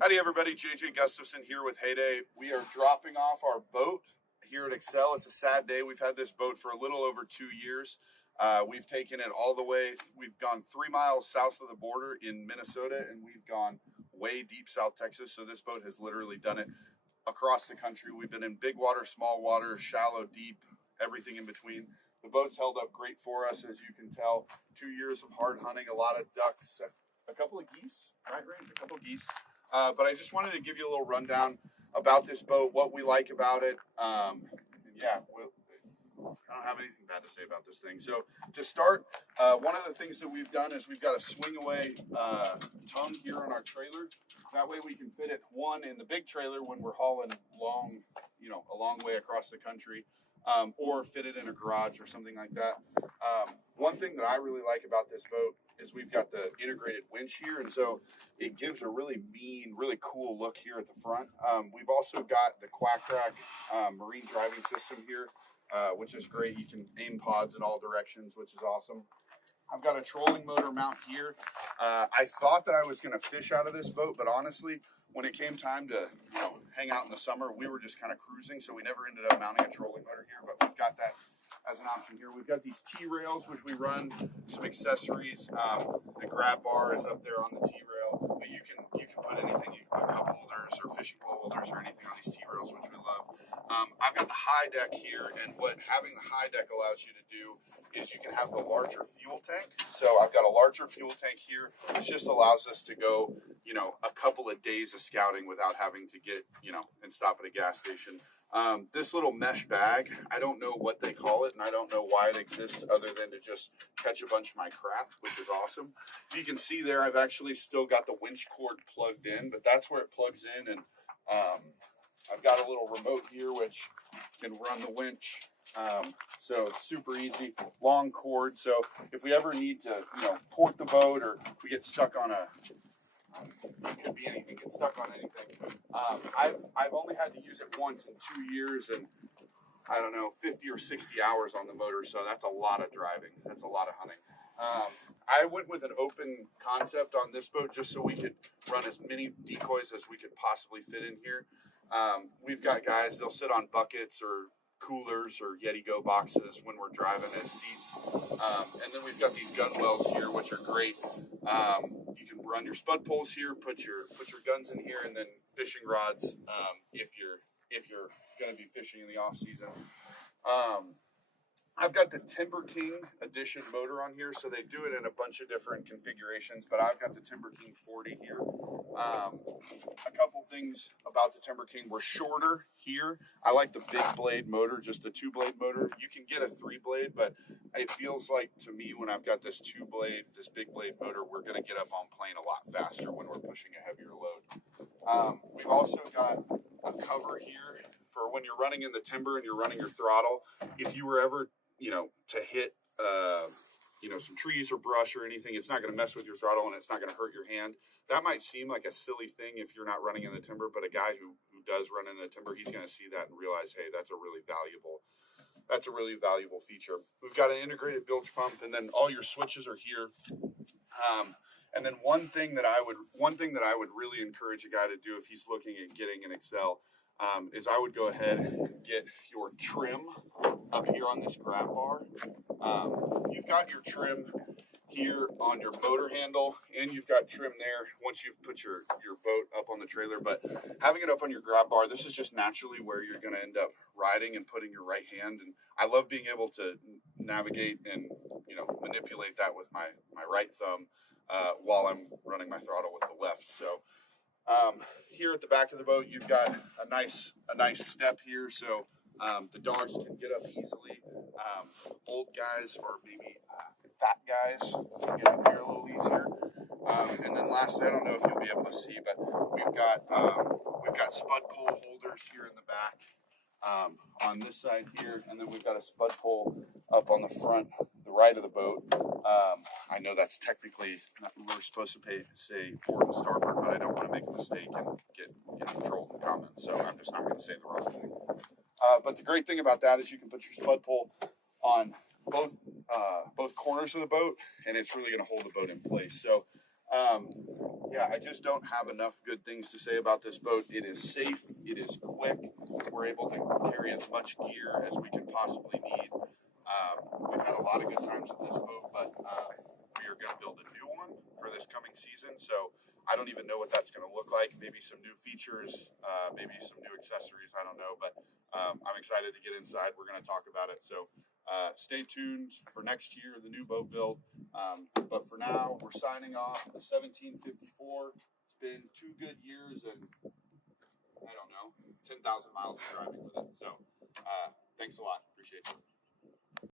Howdy everybody, JJ Gustafson here with Heyday. We are dropping off our boat here at Excel. It's a sad day. We've had this boat for a little over 2 years. We've taken it all the way. We've gone 3 miles south of the border in Minnesota, and we've gone way deep South Texas. So this boat has literally done it across the country. We've been in big water, small water, shallow, deep, everything in between. The boat's held up great for us, as you can tell. 2 years of hard hunting, a lot of ducks, a couple of geese, right, Ray? A couple of geese. But I just wanted to give you a little rundown about this boat, what we like about it. Yeah, I don't have anything bad to say about this thing. So to start, one of the things that we've done is we've got a swing away tongue here on our trailer. That way we can fit it, one, in the big trailer when we're hauling long, a long way across the country, or fit it in a garage or something like that. One thing that I really like about this boat is we've got the integrated winch here, and so it gives a really mean, really cool look here at the front. We've also got the Quack Rack marine driving system here, which is great. You can aim pods in all directions, which is awesome. I've got a trolling motor mount here. I thought that I was going to fish out of this boat, but honestly, when it came time to hang out in the summer, we were just kind of cruising, so we never ended up mounting a trolling motor here, but we've got that as an option here. We've got these T-rails, which we run, some accessories. The grab bar is up there on the T-rail, but you can put anything. You can put cup holders or fishing pole holders or anything on these T-rails, which we love. I've got the high deck here, and what having the high deck allows you to do is you can have the larger fuel tank. So I've got a larger fuel tank here, which just allows us to go, a couple of days of scouting without having to get, and stop at a gas station. This little mesh bag, I don't know what they call it, and I don't know why it exists other than to just catch a bunch of my crap, which is awesome. You can see there, I've actually still got the winch cord plugged in, but that's where it plugs in, and I've got a little remote here which can run the winch. So it's super easy, long cord. So if we ever need to, port the boat, or we get stuck on it could be anything, get stuck on anything. I've only had to use it once in 2 years, and I don't know, 50 or 60 hours on the motor. So that's a lot of driving. That's a lot of hunting. I went with an open concept on this boat just so we could run as many decoys as we could possibly fit in here. We've got guys, they'll sit on buckets or coolers or Yeti Go boxes when we're driving as seats. And then we've got these gun wells here, which are great. You can run your spud poles here, put your guns in here, and then fishing rods if you're going to be fishing in the off season. I've got the Timber King Edition motor on here, so they do it in a bunch of different configurations, but I've got the Timber King 40 here. A couple things about the Timber King. We're shorter here. I like the big blade motor, just a 2-blade motor. You can get a 3-blade, but it feels like to me when I've got this 2-blade, this big blade motor, we're going to get up on plane a lot faster when we're pushing a heavier load. We've also got a cover here for when you're running in the timber and you're running your throttle. If you were ever to hit, some trees or brush or anything, it's not going to mess with your throttle and it's not going to hurt your hand. That might seem like a silly thing if you're not running in the timber, but a guy who does run in the timber, he's going to see that and realize, hey, that's a really valuable feature. We've got an integrated bilge pump, and then all your switches are here. And then one thing that I would really encourage a guy to do if he's looking at getting an Excel is I would go ahead and get your trim up here on this grab bar. You've got your trim here on your motor handle, and you've got trim there once you've put your boat up on the trailer. But having it up on your grab bar, this is just naturally where you're going to end up riding and putting your right hand. And I love being able to navigate and manipulate that with my right thumb while I'm running my throttle with the left. So here at the back of the boat, you've got a nice step here, so the dogs can get up easily. Old guys or maybe fat guys can get up here a little easier. And then lastly, I don't know if you'll be able to see, but we've got spud pole holders here in the back on this side here, and then we've got a spud pole up on the front, the right of the boat. I know that's technically we're supposed to say port and starboard, but I don't want to make a mistake and get controlled in comments, so I'm just not going to say the wrong thing. But the great thing about that is you can put your spud pole on both corners of the boat, and it's really going to hold the boat in place. So yeah, I just don't have enough good things to say about this boat. It is safe. It is quick. We're able to carry as much gear as we can possibly need. We've had a lot of good times with this boat, but we are going to build a new one for this coming season. So I don't even know what that's going to look like. Maybe some new features, maybe some new accessories. I don't know, but I'm excited to get inside. We're going to talk about it. So stay tuned for next year, the new boat build. But for now, we're signing off the 1754. It's been 2 good years and, I don't know, 10,000 miles of driving with it. So thanks a lot. Appreciate you.